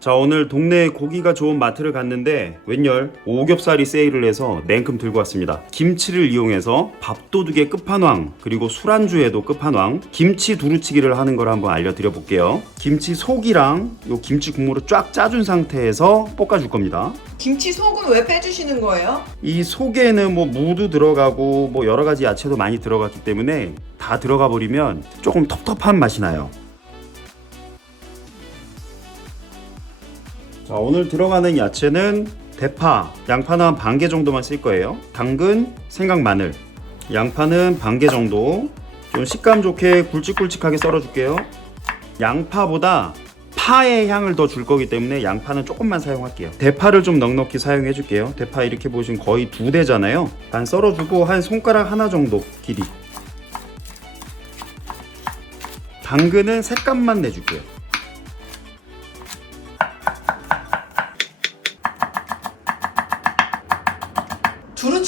자 오늘 동네에 고기가 좋은 마트를 갔는데 웬열 오겹살이 세일을 해서 냉큼 들고 왔습니다 김치를 이용해서 밥도둑의 끝판왕 그리고 술안주에도 끝판왕 김치 두루치기를 하는 걸 한번 알려드려 볼게요 김치 속이랑 요 김치 국물을 쫙 짜준 상태에서 볶아줄 겁니다 김치 속은 왜 빼주시는 거예요? 이 속에는 뭐 무도 들어가고 뭐 여러 가지 야채도 많이 들어갔기 때문에 다 들어가 버리면 조금 텁텁한 맛이 나요. 자, 오늘 들어가는 야채는 대파, 양파는 한 반 개 정도만 쓸 거예요. 당근, 생강, 마늘. 양파는 반 개 정도. 좀 식감 좋게 굵직굵직하게 썰어 줄게요. 양파보다 파의 향을 더 줄 거기 때문에 양파는 조금만 사용할게요. 대파를 좀 넉넉히 사용해 줄게요. 대파 이렇게 보시면 거의 두 대잖아요. 반 썰어주고 한 손가락 하나 정도 길이. 당근은 색감만 내줄게요.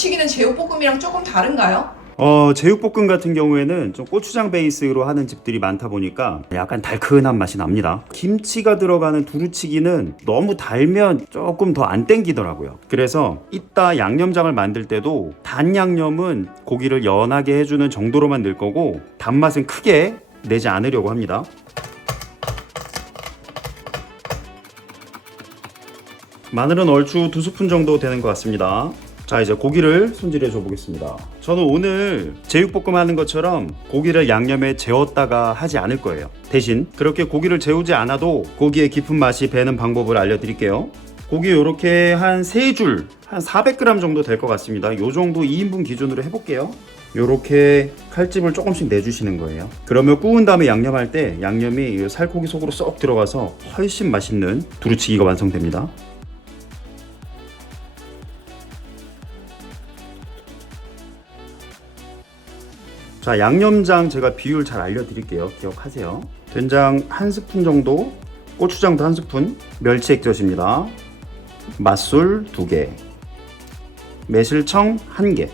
두루치기는 제육볶음이랑 조금 다른가요? 어, 제육볶음 같은 경우에는 좀 고추장 베이스로 하는 집들이 많다 보니까 약간 달큰한 맛이 납니다. 김치가 들어가는 두루치기는 너무 달면 조금 더 안 땡기더라고요. 그래서 이따 양념장을 만들 때도 단 양념은 고기를 연하게 해주는 정도로만 넣을 거고 단맛은 크게 내지 않으려고 합니다. 마늘은 얼추 두 스푼 정도 되는 것 같습니다. 자 이제 고기를 손질해 줘 보겠습니다. 저는 오늘 제육볶음 하는 것처럼 고기를 양념에 재웠다가 하지 않을 거예요. 대신 그렇게 고기를 재우지 않아도 고기의 깊은 맛이 배는 방법을 알려드릴게요. 고기 이렇게 한세 줄, 한 400g 정도 될 것 같습니다. 요 정도 2인분 기준으로 해볼게요. 요렇게 칼집을 조금씩 내주시는 거예요. 그러면 구운 다음에 양념할 때 양념이 이 살코기 속으로 쏙 들어가서 훨씬 맛있는 두루치기가 완성됩니다. 자 양념장 제가 비율 잘 알려드릴게요. 기억하세요. 된장 한 스푼 정도 고추장도 한 스푼 멸치 액젓입니다. 맛술 두개 매실청 한개.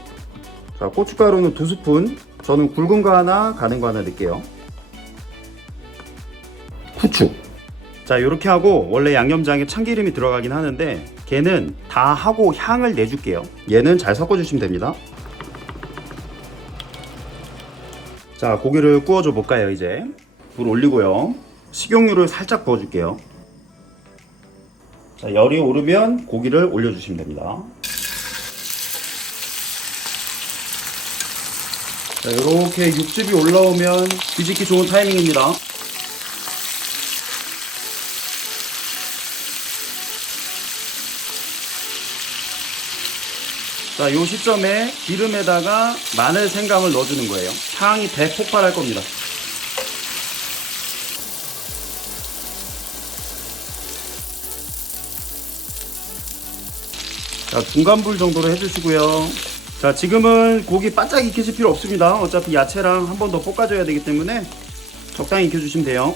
자 고춧가루는 두 스푼. 저는 굵은 거 하나 가는 거 하나 넣을게요. 후추. 자 이렇게 하고 원래 양념장에 참기름이 들어가긴 하는데 걔는 다 하고 향을 내줄게요. 얘는 잘 섞어주시면 됩니다 자 고기를 구워줘 볼까요 이제? 불 올리고요. 식용유를 살짝 부어줄게요. 자 열이 오르면 고기를 올려주시면 됩니다. 자 이렇게 육즙이 올라오면 뒤집기 좋은 타이밍입니다 자, 요 시점에 기름에다가 마늘 생강을 넣어주는 거예요. 향이 대폭발할 겁니다. 자, 중간불 정도로 해주시고요. 자, 지금은 고기 바짝 익히실 필요 없습니다. 어차피 야채랑 한 번 더 볶아줘야 되기 때문에 적당히 익혀주시면 돼요.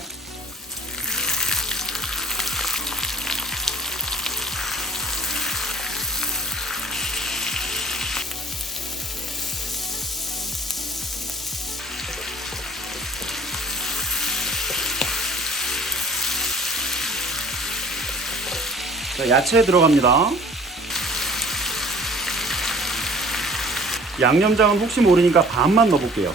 자, 야채 들어갑니다. 양념장은 혹시 모르니까 반만 넣어볼게요.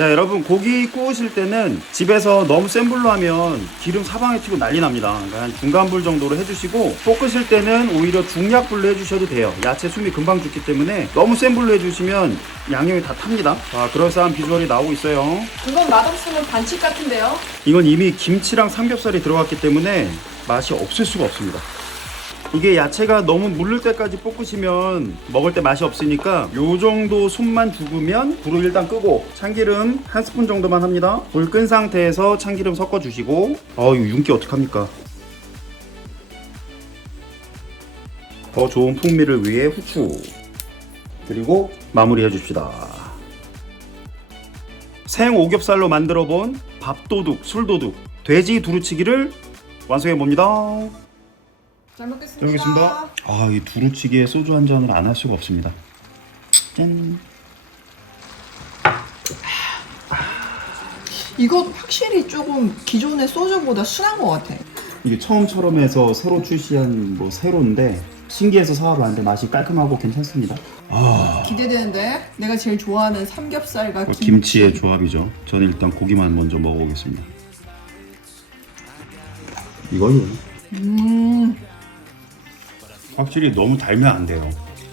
자 여러분 고기 구우실 때는 집에서 너무 센 불로 하면 기름 사방에 튀고 난리 납니다 그러니까 한 중간 불 정도로 해주시고 볶으실 때는 오히려 중약 불로 해주셔도 돼요 야채 숨이 금방 죽기 때문에 너무 센 불로 해주시면 양념이 다 탑니다 자 그럴싸한 비주얼이 나오고 있어요 그건 맛없으면 반칙 같은데요? 이건 이미 김치랑 삼겹살이 들어갔기 때문에 맛이 없을 수가 없습니다. 이게 야채가 너무 물릴 때까지 볶으시면 먹을 때 맛이 없으니까 요 정도 숨만 죽으면 불을 일단 끄고 참기름 한 스푼 정도만 합니다. 불 끈 상태에서 참기름 섞어 주시고 어 이거 윤기 어떡합니까? 더 좋은 풍미를 위해 후추 그리고 마무리 해 줍시다. 생 오겹살로 만들어 본 밥도둑, 술도둑, 돼지 두루치기를 완성해 봅니다. 잘 먹겠습니다. 잘 먹겠습니다. 아, 이 두루치기에 소주 한 잔을 안 할 수가 없습니다. 짠. 아, 이거 확실히 조금 기존의 소주보다 순한 것 같아. 이게 처음처럼 해서 새로 출시한 뭐 새로인데 신기해서 사와봤는데 맛이 깔끔하고 괜찮습니다. 아, 기대되는데 내가 제일 좋아하는 삼겹살과 김. 김치의 조합이죠. 저는 일단 고기만 먼저 먹어보겠습니다. 이거요. 음, 확실히 너무 달면 안 돼요.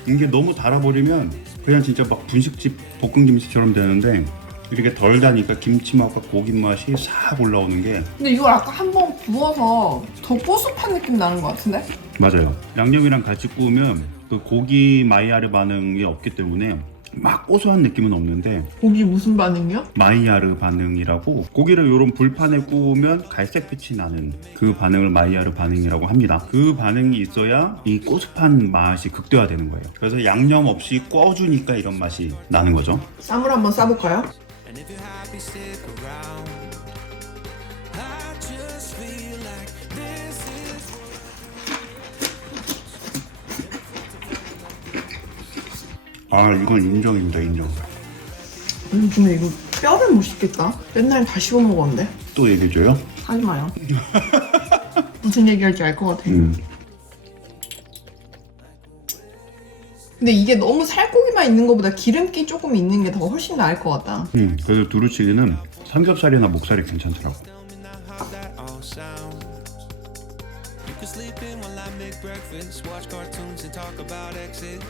이게 너무 달아버리면 그냥 진짜 막 분식집 볶음김치처럼 되는데 이렇게 덜 다니까 김치 맛과 고기 맛이 싹 올라오는 게 근데 이걸 아까 한번 부어서 더 뽀송한 느낌 나는 것 같은데? 맞아요. 양념이랑 같이 구우면 그 고기 마이야르 반응이 없기 때문에 막 고소한 느낌은 없는데 고기 무슨 반응이요? 마이야르 반응이라고 고기를 이런 불판에 구우면 갈색 빛이 나는 그 반응을 마이야르 반응이라고 합니다. 그 반응이 있어야 이 고소한 맛이 극대화되는 거예요. 그래서 양념 없이 꺼주니까 이런 맛이 나는 거죠. 쌈을 한번 싸볼까요? And if you're happy, stick around. 아 이건 인정입니다 인정. 요즘에 이거 뼈를 못 씹겠다. 맨날 다 씹어 먹었는데. 또 얘기해줘요? 하지 마요. 무슨 얘기할지 알 것 같아. 음. 근데 이게 너무 살코기만 있는 것보다 기름기 조금 있는 게 더 훨씬 나을 것 같다. 음. 그래서 두루치기는 삼겹살이나 목살이 괜찮더라고. You can sleep in while I make breakfast, watch cartoons and talk about exes.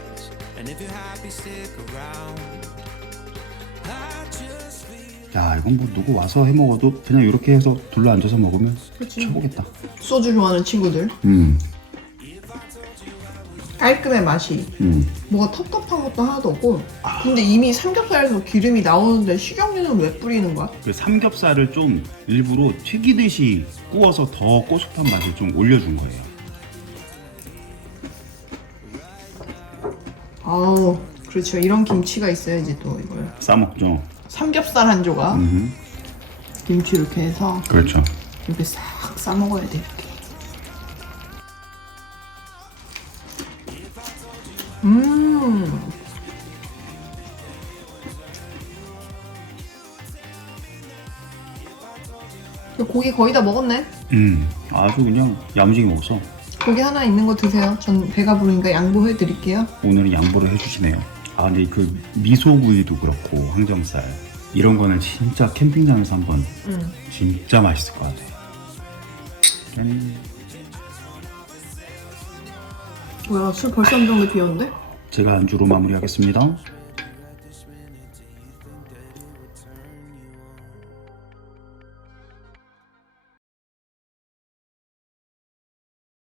And if you're happy, stick around. I just feel. 야 이건 뭐 누구 와서 해 먹어도 그냥 이렇게 해서 둘러 앉아서 먹으면 그치. 최고겠다. 소주 좋아하는 친구들. 음. 깔끔해 맛이. 음. 뭐가 텁텁한 것도 하나도 없고. 근데 이미 삼겹살에서 기름이 나오는데 식용유는 왜 뿌리는 거야? 그 삼겹살을 좀 일부러 튀기듯이 구워서 더 고소한 맛을 좀 올려준 거예요. 아우 그렇죠. 이런 김치가 있어야지 또 이걸. 싸먹죠. 삼겹살 한 조각. 음. 김치 이렇게 해서 그렇죠. 이렇게 싹 싸먹어야 돼 이렇게. 음. 고기 거의 다 먹었네. 음. 아주 그냥 야무지게 먹었어. 고기 하나 있는 거 드세요. 전 배가 부르니까 양보해 드릴게요. 오늘은 양보를 해주시네요. 아 근데 그 미소구이도 그렇고 항정살 이런 거는 진짜 캠핑장에서 한번 응. 진짜 맛있을 것 같아. 짠. 뭐야 술 벌써 한 병에 비웠는데? 제가 안주로 마무리하겠습니다.